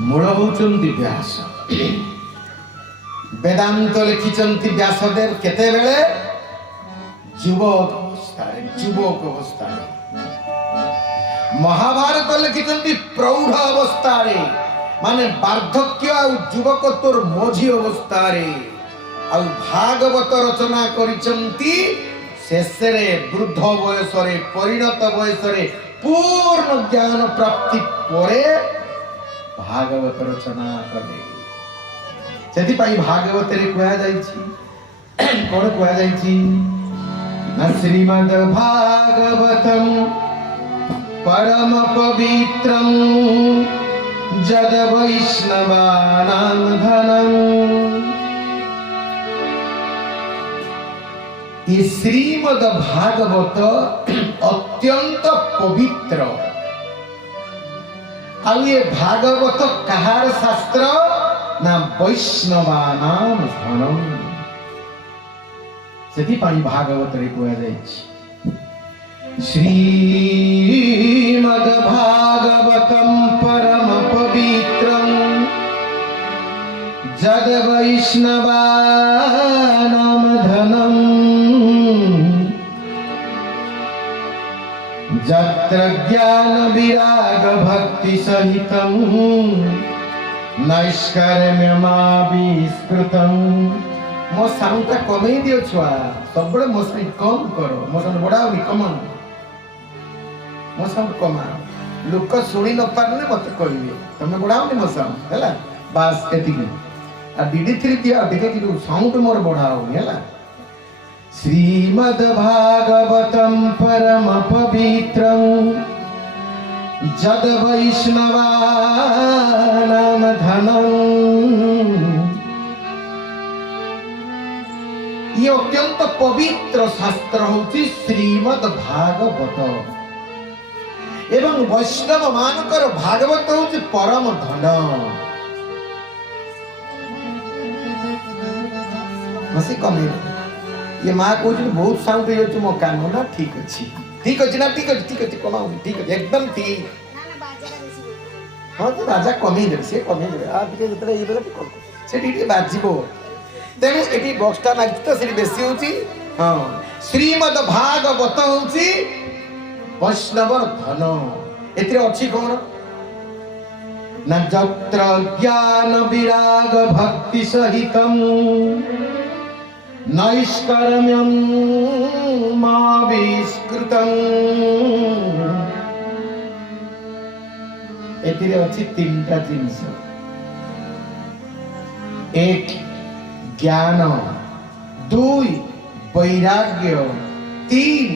मूल होचंती व्यास। वेदांत लिखिचंती व्यासदेव केतेबेले युवक अवस्थारे। महाभारत लिखिचंती प्रौढ़ अवस्थारे माने वार्धक्य आ युवकत्वर मझी अवस्थारे। आ भागवत रचना करिचंती शेषरे वृद्ध बयसरे परिणत बयसरे पूर्ण ज्ञान प्राप्ति परे भागवत रचना कले। सेति पई भागवत रे कुआ जाईछि कोन कुआ जाईछि न श्रीमद् भागवतम परम पवित्रम जद वैष्णवानां धनम। ये श्रीमद् भागवत अत्यंत पवित्र। आ ये भागवत कहार शास्त्र ना वैष्णवानां धनम। सेति पाई भागवत रे कुआ जाईछि श्रीमद् भागवतम परम पवित्रम जद वैष्णवानां धनम। जत्र ज्ञान विराग भक्ति सहितं नैष्कर्म्यमाविष्कृतं। मो साउंड ता कमे दियो छुआ सब बड़े मो साउंड कम करो मो साउंड बड़ा भी कमन मो साउंड कमा लोक सुनी न पारने मत कहबे तमे बड़ाओ नि मो साउंड हैला बस एतिकी आ डीडी 3 दिया देखि कि साउंड मोर बढ़ाओ हैला। श्रीमद् भागवतम परम पवित्रम जद वैष्णवानां धनम। ये अत्यंत पवित्र शास्त्र होची श्रीमद् भागवत एवं वैष्णव मानकर भागवत होची परम धन। मसी कमे ये माँ कहूँ बहुत साउंड हो मो कान ना ठीक अच्छी ना ठीक अच्छी कमाऊ ठीक अच्छे एकदम ठीक। हाँ तो राजा कमी देवे से कमी देवे आ टिके जतरे ये बेला से टिके बाजिबो तेनु एटी बॉक्सटा लागित तो से बेसी होची। हाँ श्रीमद् भागवत होची वैष्णव धन। एतिरे अछि कोन न जत्र ज्ञान विराग भक्ति सहितं नैष्कर्म्यं माविष्कृतं। एतिरे अछि तीनटा जिनिस एक ज्ञान दुई वैराग्य तीन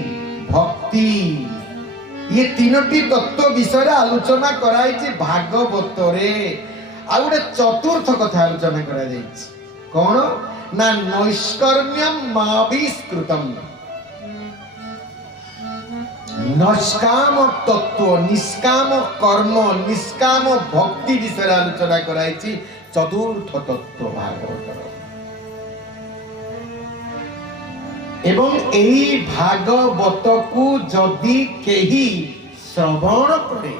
भक्ति। ये तीनोटी तत्व विषय आलोचना कराई भागवत रे। आ गोटे चतुर्थ कथा आलोचना करा जायछि कोन ना नैष्कर्म्यं माविष्कृतं। निष्काम तत्व निष्काम कर्म निष्काम भक्ति विषय आलोचना कराई चतुर्थ तत्व भागवत। एवं एही भागवत को जदि केही श्रवण करे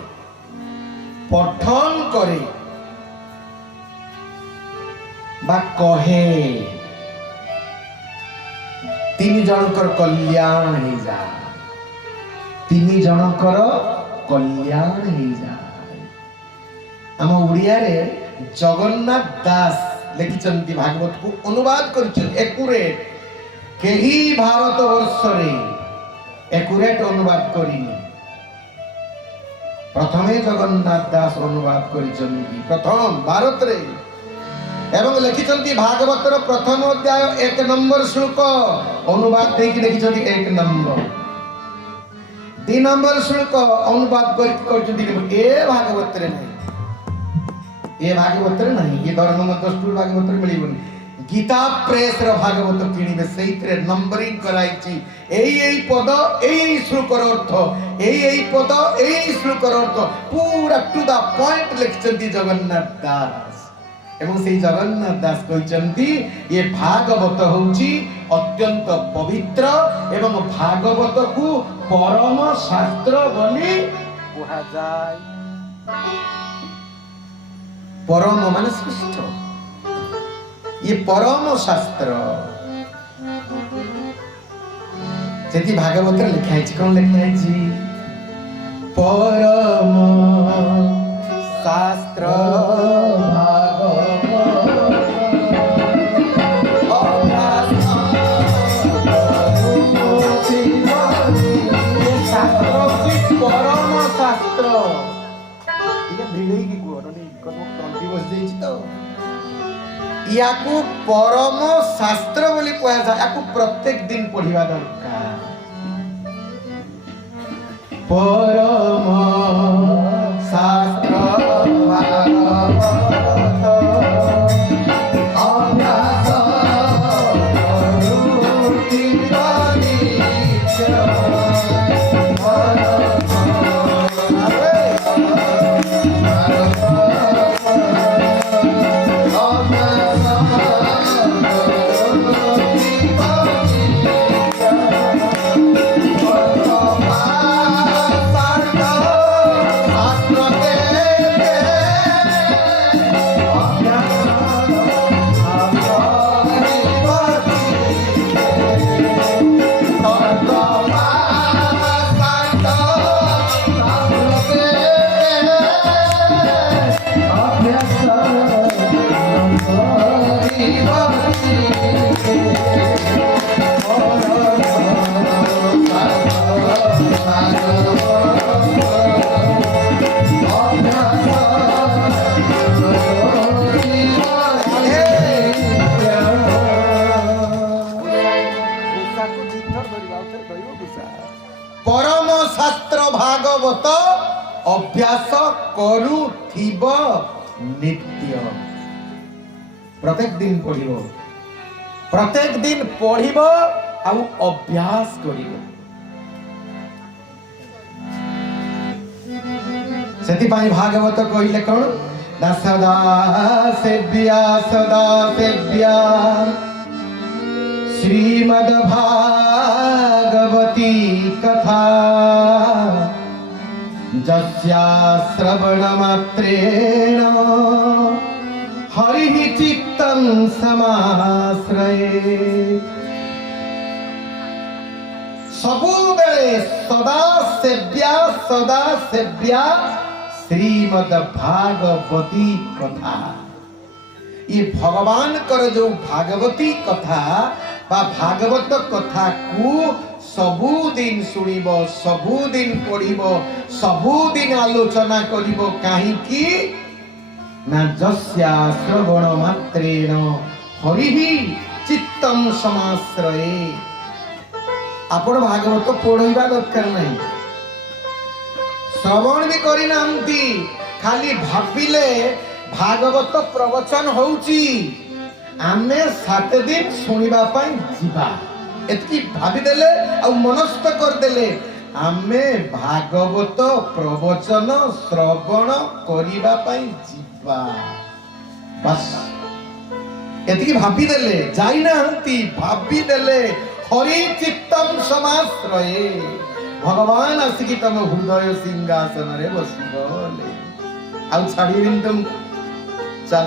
पठन करे बा कहे तीन जनकर कल्याण हो जाए। तीन जनकर कल्याण हो जाए। आम ओडिया रे जगन्नाथ दास लिखिचंती भागवत को अनुवाद करिछन एक्यूरेट केही भारत वर्ष रे एक्यूरेट अनुवाद करिनी। प्रथमे जगन्नाथ दास अनुवाद करिछंती प्रथम भारत रे एवं लिखिचंती भागवत रो प्रथम अध्याय 1 नंबर श्लोक अनुवाद देकी लिखिचंती 1 नंबर 2 नंबर श्लोक अनुवाद करिचंती ए भागवत रे नहीं ये भागवत रे नहीं ये धर्म मत स्टूल भागवत रे मिलिबनी गीता प्रेस रो भागवत किनिबे सेइतरे नंबरिंग कराइची एई पद एई श्लोकर अर्थ एई पद एई श्लोकर अर्थ पूरा टू द पॉइंट लिखचंती जगन्नाथ दास। एवं से जगन्नाथ दास कहते ये भागवत होची अत्यंत पवित्र एवं भागवत को परम शास्त्र बोली कहा जाय। परम मान श्रेष्ठ ये परम शास्त्र से भागवत लिखाई कौन लिखाई परम शास्त्र या परम शास्त्र बोली कह जाए प्रत्येक दिन पढ़िबा दरकार परम शास्त्र भागवत अभ्यास परम शास्त्र भागवत अभ्यास करू नित्य प्रत्येक दिन पढ़िबो प्रत्येक दिन पढ़िबो आउ अभ्यास करिबो सेति पाई भागवत कहिले कोन ना सदा सेव्या श्रीमद् भागवती कथा जस्या श्रवण मात्रेण हरिः चित्तं समाश्रये सबुबेले सदा सेव्या श्रीमद् भागवती कथा ये भगवान कर जो भागवती कथा बा भागवत कथा को सबुदिन सुनिब सबुदिन पढ़िब सबुदिन आलोचना करिब काहीकि ना जस्या श्रवण मात्रेण हरिः चित्तं समाश्रये आपण भागवत पढ़िबा दरकार नहीं श्रवण भी करि नांती खाली भाबिले भागवत प्रवचन होउची आमे 7 दिन सुनिबा पाई जीवा एतकी भाबी देले आ मनस्थ कर देले आमे भागवत प्रवचन श्रवण करिबा पाई जीवा बस एतकी भाबी देले जाई ना हंती भाबी देले हरि चित्तम समाश्रये भगवान आसिकी तम हृदय सिंहासन रे बसिगले आ छाड़ीबिन तुम चल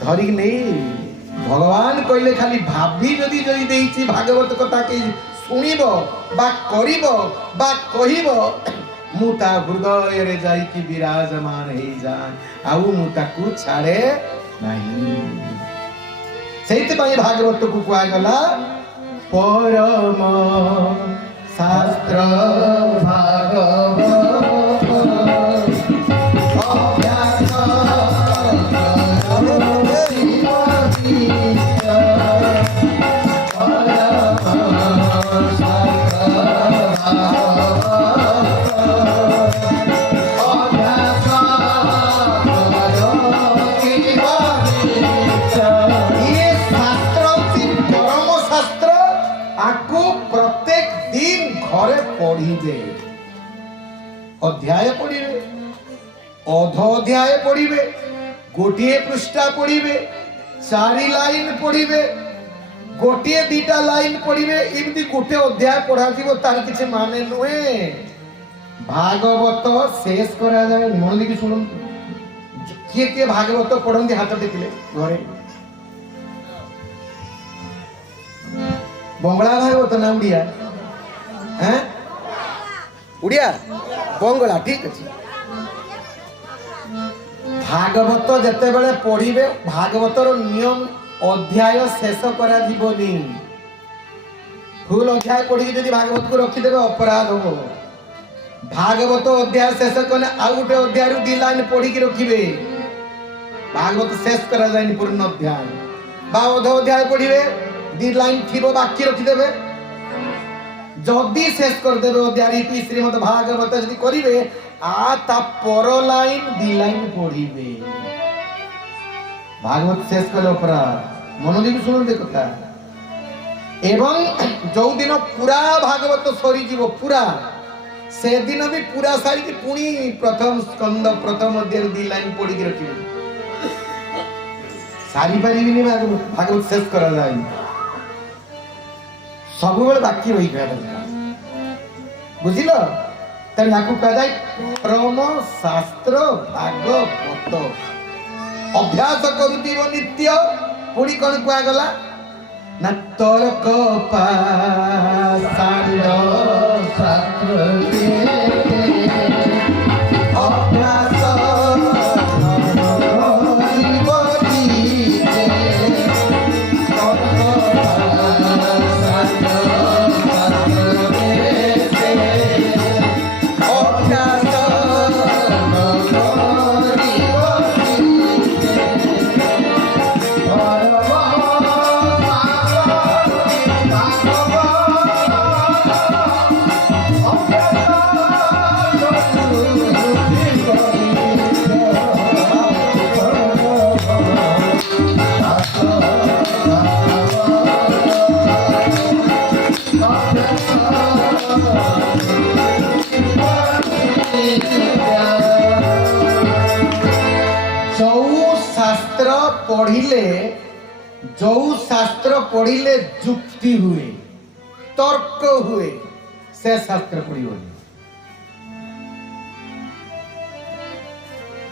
धरिक नहीं भगवान कहले खाली भाभी जदि जदि देइछि भागवत कथा के सुनिब बा करिब बा कहिब मुता हृदय रे जाई कि विराजमान हे जान आउ मुता को छाड़े नहीं सेति पई भागवत को कुआ गला परम शास्त्र भागवत अध्याय पढ़िबे अध अध्याय पढ़िबे गोटे पृष्ठा पढ़िबे 4 लाइन पढ़िबे गोटे 2टा लाइन पढ़िबे एमती गोटे अध्याय पढ़ा जीवो तार किछि माने नुहे भागवत शेष करा जाए मन देखिए शुणु किए किए भागवत पढ़ती हाथ टेकिले घरे बंगला भागवत ना उड़िया हैं उड़िया बंगला ठीक अच्छे भागवत जिते बड़े पढ़िबे भागवतर नियम अध्याय शेष करा जीवनी फुल अध्याय पढ़ी जदि भागवत को रखिदेवे अपराध हो भागवत अध्याय शेष कले आउ गोटे अध्याय दी लाइन पढ़ी रखिबे भागवत शेष करा जाए पूर्ण अध्याय बा अध अध्याय पढ़िबे दी लाइन थिबो बाकी रखिदेवे जदि शेष करदेवे अध्याय इति श्रीमद् भागवत जदि करिवे आ ता पर लाइन दी लाइन पढ़िबे भागवत शेष कले अपराध मन दी सुन कथा एवं जो दिन पूरा भागवत सरी जीव पूरा से दिन भी पूरा सारी की पुणी प्रथम स्कंद प्रथम अध्याय दी लाइन पढ़ी की रखिबे सारी पारिबिनी भागवत शेष करा जाए सब बेले बाकी रही बुझिल तेणु या कह जाए परम शास्त्र भागवत अभ्यास करुथिबो नित्य पुणी कौन कहगला ना तर्क पाषाण्ड शास्त्र अभ्यास जो शास्त्र पढ़िले जुक्ति हुए तर्क हुए से शास्त्र पढ़िबनी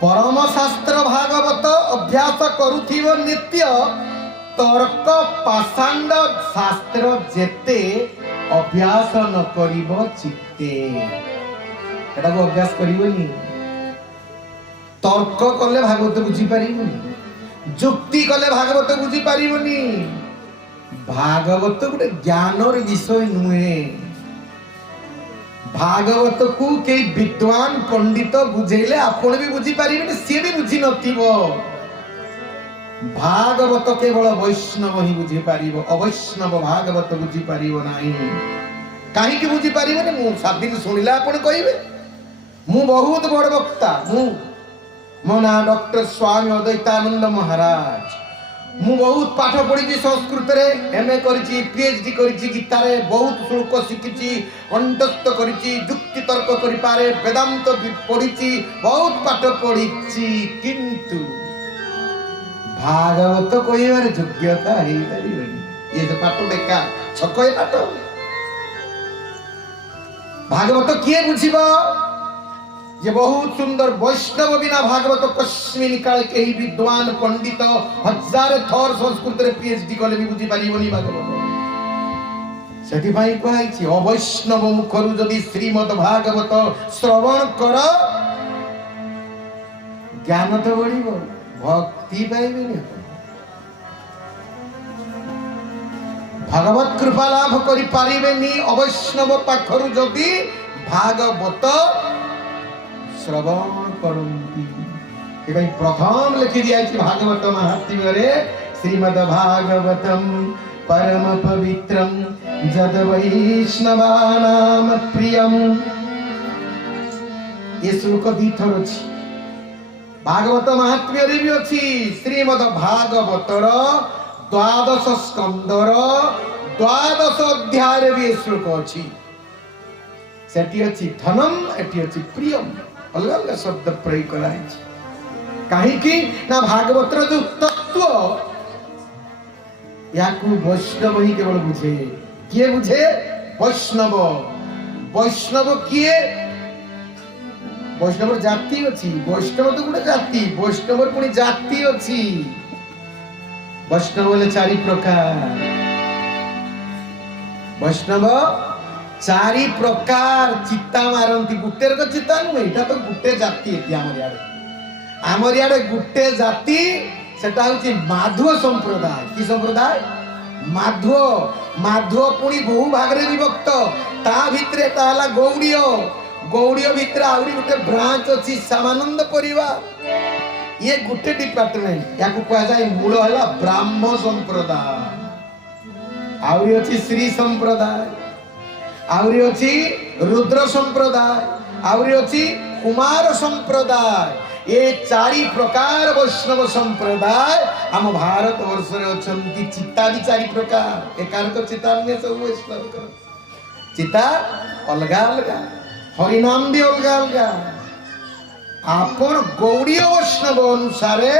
परम शास्त्र भागवत अभ्यास करुथिबो नित्य तर्क पाषाण्ड शास्त्र जेते अभ्यास न करिबो चित्ते एटा को अभ्यास करिबोनी तर्क कले भागवत बुझी पारिबोनी जुक्ति कले भागवत बुझी पारिबोनी भागवत गोटे ज्ञानर विषय नुहे भागवत को के विद्वान पंडित बुझेले आपण भी बुझी पारिबे सी भी बुझी नथिबो भागवत केवल वैष्णव ही बुझी पारिबो अवैष्णव भागवत बुझी पारिबो नाही काहे कि बुझी पारिबो ने मु सात दिन सुनिला आपण कहिबे मु बहुत बड़ वक्ता मो ना डॉक्टर स्वामी अद्वैतानंद महाराज मु बहुत पाठ पढ़ी संस्कृत रे एमए करिछि पीएचडी करिछि गीता रे बहुत श्लोक शिखिछि कंठस्थ करिछि युक्ति तर्क करि पारे वेदांत पढ़िछि बहुत पाठ पढ़िछि किंतु भागवत कहिबार योग्यता हे परिबनी ये तो पाठ बेका छकय पाठ भागवत किए बुझिबो ये बहुत सुंदर वैष्णव बिना भागवत कस्मिन काल के ही विद्वान पंडित हजार थर संस्कृत रे पीएचडी कले भी बुझी पारिबनी भागवत सेठी भाई कहै छी अवैष्णव मुखरु जदि श्रीमद् भागवत श्रवण कर ज्ञान तो बढ़िबो भक्ति पाइबेनी भगवत कृपा लाभ करि पारिबेनी अवैष्णव पाखरु जदि भागवत श्रवण करंती एवं प्रथम लिखि दिया कि भागवत महात्म्य रे श्रीमद् भागवतम परम पवित्रम जद वैष्णवानाम प्रियम ये श्लोक दीथर अछि भागवत महात्म्य रे भी अछि श्रीमद् भागवतर द्वादश स्कंदर द्वादश अध्याय रे भी श्लोक अछि सेठी अछि धनम एठी अछि प्रियम अलग अलग शब्द प्रयोग कराई कहीं ना भागवतर जो तत्व या वैष्णव ही केवल बुझे किए बुझे वैष्णव वैष्णव किए ବୈଷ୍ଣବ ଜାତି ଅଛି, ବୈଷ୍ଣବ ତ ଗୋଟେ ଜାତି, ବୈଷ୍ଣବର ପୁଣି ଜାତି ଅଛି। ବୈଷ୍ଣବ ହେଲେ 4 ପ୍ରକାର। ବୈଷ୍ଣବ 4 ପ୍ରକାର ଚିତା ମାରନ୍ତି। ଗୁଟେ ରକ ଚିତା ନୁହେଁ, ଏଇଟା ତ ଗୁଟେ ଜାତି। ଏଠି ଆମର ଇଆଡେ ଗୁଟେ ଜାତି, ସେଟା ହଉଛି ମାଧବ ସମ୍ପ୍ରଦାୟ। କି ସମ୍ପ୍ରଦାୟ? ମାଧବ। ମାଧବ ପୁଣି ବହୁ ଭାଗରେ ବିଭକ୍ତ। ତା ଭିତରେ ଏଟା ହେଲା ଗୌଡୀୟ। ଗୌଡୀୟ ଭିତରେ ଆହୁରି ଗୋଟେ ବ୍ରାଞ୍ଚ ଅଛି ଶ୍ୟାମାନନ୍ଦ ପରିବାର। ये गुटे डिपार्टमेंट या कुहाଯାଏ ମୂଳ ହେଲା ବ୍ରାହ୍ମ ସମ୍ପ୍ରଦାୟ, ଆହୁରି ଅଛି ଶ୍ରୀ ସମ୍ପ୍ରଦାୟ, ଆହୁରି ଅଛି ରୁଦ୍ର ସମ୍ପ୍ରଦାୟ, ଆହୁରି ଅଛି କୁମାର ସମ୍ପ୍ରଦାୟ। ଏ 4 ପ୍ରକାର ବୈଷ୍ଣବ ସମ୍ପ୍ରଦାୟ ଆମ ଭାରତ ବର୍ଷରେ ଅଛନ୍ତି। ଚିତା ବି 4 ପ୍ରକାର, ଏକାରକ ଚିତା ନୁହେଁ ସବୁ ବୈଷ୍ଣବ। ଚିତା ଅଲଗା ଅଲଗା, ହରିନାମ ବି ଅଲଗା ଅଲଗା। ଆପଣ ଗୌଡୀୟ ବୈଷ୍ଣବ ଅନୁସାରେ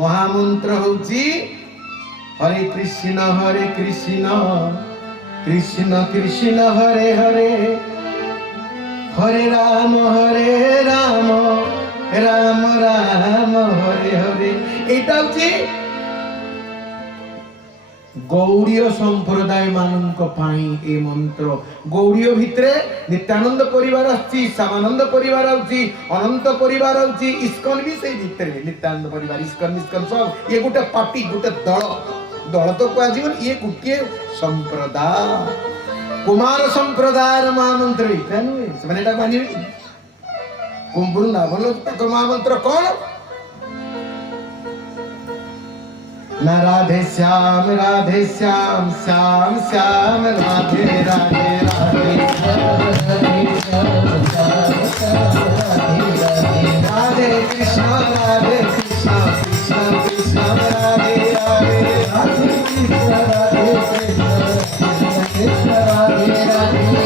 ମହାମନ୍ତ୍ର ହଉଛି ହରେ କୃଷ୍ଣ କୃଷ୍ଣ କୃଷ୍ଣ ହରେ ହରେ, ହରେ ରାମ ରାମ ରାମ ହରେ ହରେ। এইটা হচ্ছে গৌড়ীয় সম্প্রদায় ମାନଙ୍କ ପାଇଁ ଏ ମନ୍ତ୍ର। ଗୌଡୀୟ ଭିତରେ ନିତ୍ୟାନନ୍ଦ ପରିବାର ଅଛି, ଶ୍ୟାମାନନ୍ଦ ପରିବାର ଅଛି, ଅନନ୍ତ ପରିବାର ଅଛି, ଇସ୍କନ ବି ସେଇ ଭିତରେ। ନିତ୍ୟାନନ୍ଦ ପରିବାର, ଇସ୍କନ ସବୁ ଇଏ ଗୋଟେ ପାର୍ଟି, ଗୋଟେ ଦଳ। ଦଳ ତ କୁହାଯିବନି, ଇଏ ଗୋଟିଏ ସମ୍ପ୍ରଦାୟ। କୁମାର ସମ୍ପ୍ରଦାୟର ମହାମନ୍ତ୍ର ଏଇଟା ନୁହେଁ, ସେମାନେ ଏଟା ମାନିବେନି। ବୃନ୍ଦାବନ ତାଙ୍କ ମହାମନ୍ତ୍ର କଣ? ना राधे श्याम श्याम श्याम राधे राधे राधे राधे कृष्ण कृष्ण कृष्ण राधे राधे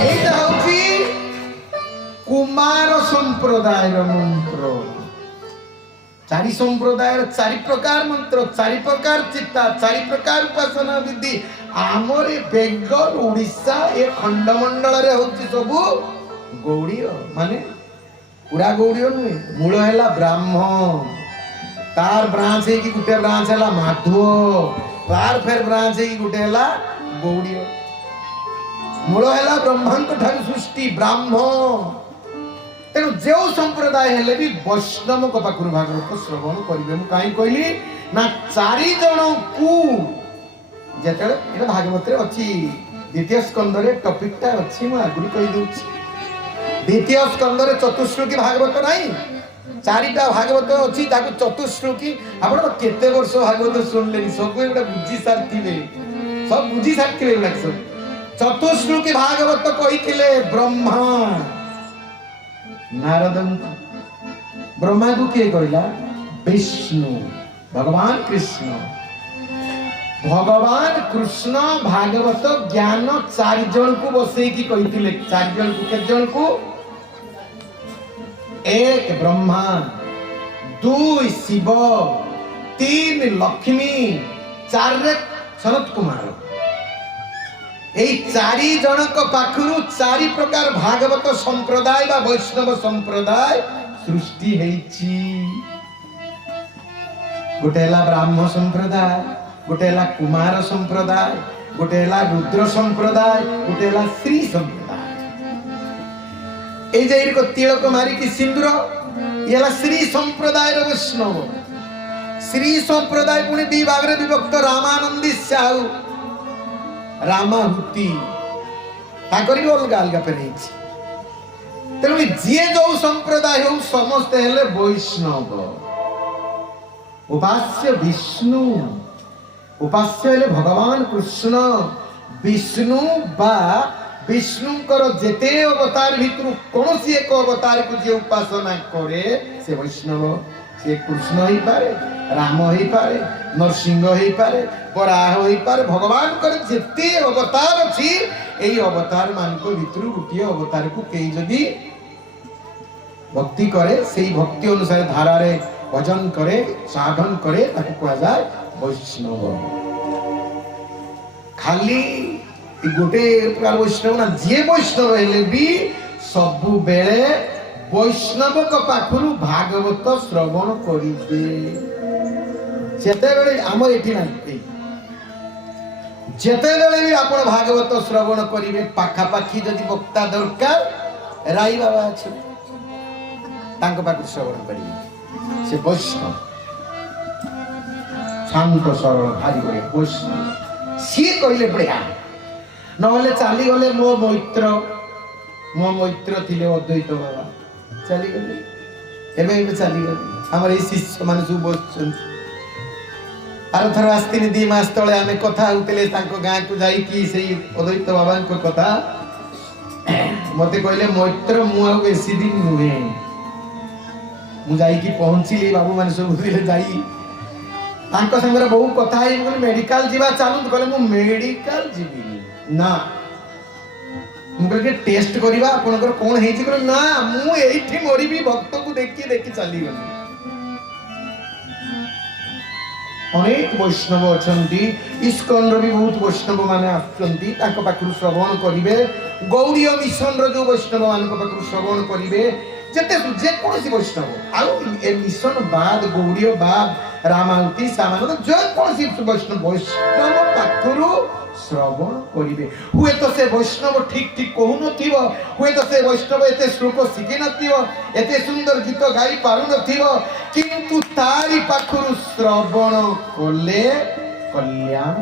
এইটা হচ্ছে কুমার সম্প্রদায়ের মন্ত্র। 4 সম্প্রদায়ের 4 প্রকার মন্ত্র, 4 প্রকার চিত্তা, 4 প্রকার উপাসনা বিধি। আমার বেঙ্গল ওড়িশা এ খণ্ডমଣ୍ଡଳରେ হচ্ছে সবু গৌড়ীয়, মানে পুরা গৌড়ীয় নুহে। মূল হেলা ব্রাহ্ম, তার ব্রাঞ্চ ହେଇକି ଗୋଟେ ବ୍ରାଞ୍ଚ ହେଲା ମାଧବ, ତାର ଫେର ବ୍ରାଞ୍ଚ ହେଇକି ଗୋଟେ ହେଲା ଗୌଡୀୟ। ମୂଳ ହେଲା ବ୍ରହ୍ମାଙ୍କ ଠାରୁ ସୃଷ୍ଟି ବ୍ରାହ୍ମ। ତେଣୁ ଯେଉଁ ସମ୍ପ୍ରଦାୟ ହେଲେ ବି ବୈଷ୍ଣବଙ୍କ ପାଖରୁ ଭାଗବତ ଶ୍ରବଣ କରିବେ। ମୁଁ କାହିଁ କହିଲି ନା 4 ଜଣଙ୍କୁ ଯେତେବେଳେ ଏଟା ଭାଗବତରେ ଅଛି, ଦ୍ୱିତୀୟ ସ୍କନ୍ଧରେ ଟପିକଟା ଅଛି, ମୁଁ ଆଗରୁ କହିଦେଉଛି। ଦ୍ୱିତୀୟ ସ୍କନ୍ଧରେ ଚତୁଶ୍ଲୋକୀ ଭାଗବତ ନାହିଁ, 4ଟା ଭାଗବତ ଅଛି, ତାକୁ ଚତୁଶ୍ଲୋକୀ। ଆପଣ କେତେ ବର୍ଷ ଭାଗବତ ଶୁଣିଲେନି, ସବୁ ଏଗୁଡ଼ା ବୁଝି ସାରିଥିବେ, ସବୁ ବୁଝି ସାରିଥିବେ ଏଗୁଡ଼ା ସବୁ। ଚତୁଶ୍ଲୋକୀ ଭାଗବତ କହିଥିଲେ ବ୍ରହ୍ମା ନାରଦଙ୍କୁ। ବ୍ରହ୍ମାକୁ କିଏ କହିଲା? ବିଷ୍ଣୁ, ଭଗବାନ କୃଷ୍ଣ। ଭଗବାନ କୃଷ୍ଣ ଭାଗବତ ଜ୍ଞାନ 4 ଜଣଙ୍କୁ ବସେଇକି କହିଥିଲେ। 4 ଜଣଙ୍କୁ, କେତେ ଜଣଙ୍କୁ? 1 ବ୍ରହ୍ମା, 2 ଶିବ, 3 ଲକ୍ଷ୍ମୀ, 4 ଶରତ କୁମାର। এই 4 জনক পাখରୁ 4 প্রকার ভাগবত সম্প্রদায় বা বৈষ্ণব সম্প্রদায় সৃষ্টি ହେଇଛି। ଗୋଟେ ହେଲା ବ୍ରାହ୍ମ ସମ୍ପ୍ରଦାୟ, ଗୋଟେ ହେଲା କୁମାର ସମ୍ପ୍ରଦାୟ, ଗୋଟେ ହେଲା ରୁଦ୍ର ସମ୍ପ୍ରଦାୟ, ଗୋଟେ ହେଲା ଶ୍ରୀ ସମ୍ପ୍ରଦାୟ। এই যে এরকম তিলক মারিকি সিন্দুর, ইয়ে ହେଲା শ্রী সম্প্রদায়ের বৈষ্ণব। শ্রী সম্প্রদায় পুଣି 2 ভাগରେ বিভক্ত, রামানন্দী সাহু, রামাহুতি, ତାଙ୍କର ବି ଅଲଗା ଅଲଗା ଫେରେଇଛି। ତେଣୁ ଯିଏ ଯୋଉ ସମ୍ପ୍ରଦାୟ ହଉ ସମସ୍ତେ ହେଲେ ବୈଷ୍ଣବ। ଉପାସ୍ୟ ବିଷ୍ଣୁ, ଉପାସ୍ୟ ହେଲେ ଭଗବାନ କୃଷ୍ଣ। ବିଷ୍ଣୁ ବା ବିଷ୍ଣୁଙ୍କର ଯେତେ ଅବତାର ଭିତରୁ କୌଣସି ଏକ ଅବତାରକୁ ଯିଏ ଉପାସନା କରେ ସେ ବୈଷ୍ଣବ। ସେ କୃଷ୍ଣ ହେଇପାରେ, ରାମ ହେଇପାରେ, ନରସିଂହ ହେଇପାରେ, ବରାହ ହେଇପାରେ। ଭଗବାନଙ୍କର ଯେତେ ଅବତାର ଅଛି, এই অবতার ମାନଙ୍କ ভিতରୁ ଗୋଟିଏ ଅବତାରକୁ କେହି ଯଦି ଭକ୍ତି କରେ, ସେଇ ଭକ୍ତି ଅନୁସାରେ ଧାରାରେ ଭଜନ କରେ, ସାଧନ କରେ, ତାକୁ କୁହାଯାଏ ବୈଷ୍ଣବ। ଖାଲି ଗୋଟେ ପ୍ରକାର ବୈଷ୍ଣବ ନା, ଯିଏ ବୈଷ୍ଣବ ହେଲେ ବି ସବୁବେଳେ ବୈଷ୍ଣବଙ୍କ ପାଖରୁ ଭାଗବତ ଶ୍ରବଣ କରିବେ। ଯେତେବେଳେ ଆମର ଏଠି ନାହିଁ, ଯେତେବେଳେ ବି ଆପଣ ଭାଗବତ ଶ୍ରବଣ କରିବେ ପାଖାପାଖି ଯଦି ବକ୍ତା ଦରକାର ରାଇ ବାବା ଅଛନ୍ତି, ତାଙ୍କ ପାଖରୁ ଶ୍ରବଣ କରିବେ। ସେ ବୈଷ୍ଣବ, ଶାନ୍ତ ସରଳ ଭାରି ବଢିଆ ବୈଷ୍ଣବ। ସିଏ କହିଲେ ବଢିଆ, ନହେଲେ ଚାଲିଗଲେ ମୋ ମୈତ୍ର ଥିଲେ ଅଦ୍ୱୈତ ବାବା, ଚାଲିଗଲେ। ଏବେ ଚାଲିଗଲେ। ଆମର ଏଇ ଶିଷ୍ୟ ମାନେ ସବୁ ବସୁଛନ୍ତି। ଆରଥର ଆସିଥିଲି 2 ମାସ ତଳେ ଆମେ କଥା ହଉଥିଲେ ତାଙ୍କ ଗାଁକୁ ଯାଇକି ସେଇ ଅଦ୍ୱୈତ ବାବାଙ୍କ କଥା। ମତେ କହିଲେ ମୈତ୍ର ମୁଁ ଆଉ ବେଶୀ ଦିନ ନୁହେଁ। ମୁଁ ଯାଇକି ପହଞ୍ଚିଲି, ବାବୁ ମାନେ ସବୁ ଯାଇ ତାଙ୍କ ସାଙ୍ଗରେ ବହୁ କଥା ହେଇ ମେଡିକାଲ ଯିବା ଚାଲୁ। କହିଲେ ମୁଁ ମେଡିକାଲ ଯିବିନି ନା, ମୁଁ କହିଲି ଟେଷ୍ଟ କରିବା ଆପଣଙ୍କର କଣ ହେଇଛି। କହିଲେ ନା ମୁଁ ଏଇଠି ମରିବି, ଭକ୍ତକୁ ଦେଖି ଦେଖି ଚାଲିଗଲି। ଅନେକ ବୈଷ୍ଣବ ଅଛନ୍ତି, ଇସ୍କନର ବି ବହୁତ ବୈଷ୍ଣବ ମାନେ ଆସୁଛନ୍ତି, ତାଙ୍କ ପାଖରୁ ଶ୍ରବଣ କରିବେ। ଗୌଡୀୟ ମିଶନର ଯୋଉ ବୈଷ୍ଣବ ମାନଙ୍କ ପାଖରୁ ଶ୍ରବଣ କରିବେ, ଯେକୌଣସି ବୈଷ୍ଣବ। ଆଉ ଏ ମିଶନ ବାଦ, ଗୌଡୀୟ ବାଦ, ରାମାଉତି ସାମାନନ୍ଦ, ଯେକୌଣସି ବୈଷ୍ଣବ ପାଖରୁ ଶ୍ରବଣ କରିବେ। ହୁଏତ ସେ ବୈଷ୍ଣବ ଠିକ କହୁନଥିବ, ହୁଏତ ସେ ବୈଷ୍ଣବ ଏତେ ଶ୍ଲୋକ ଶିଖିନଥିବ, ଏତେ ସୁନ୍ଦର ଗୀତ ଗାଇ ପାରୁନଥିବ, କିନ୍ତୁ ତାରି ପାଖରୁ ଶ୍ରବଣ କଲେ କଲ୍ୟାଣ।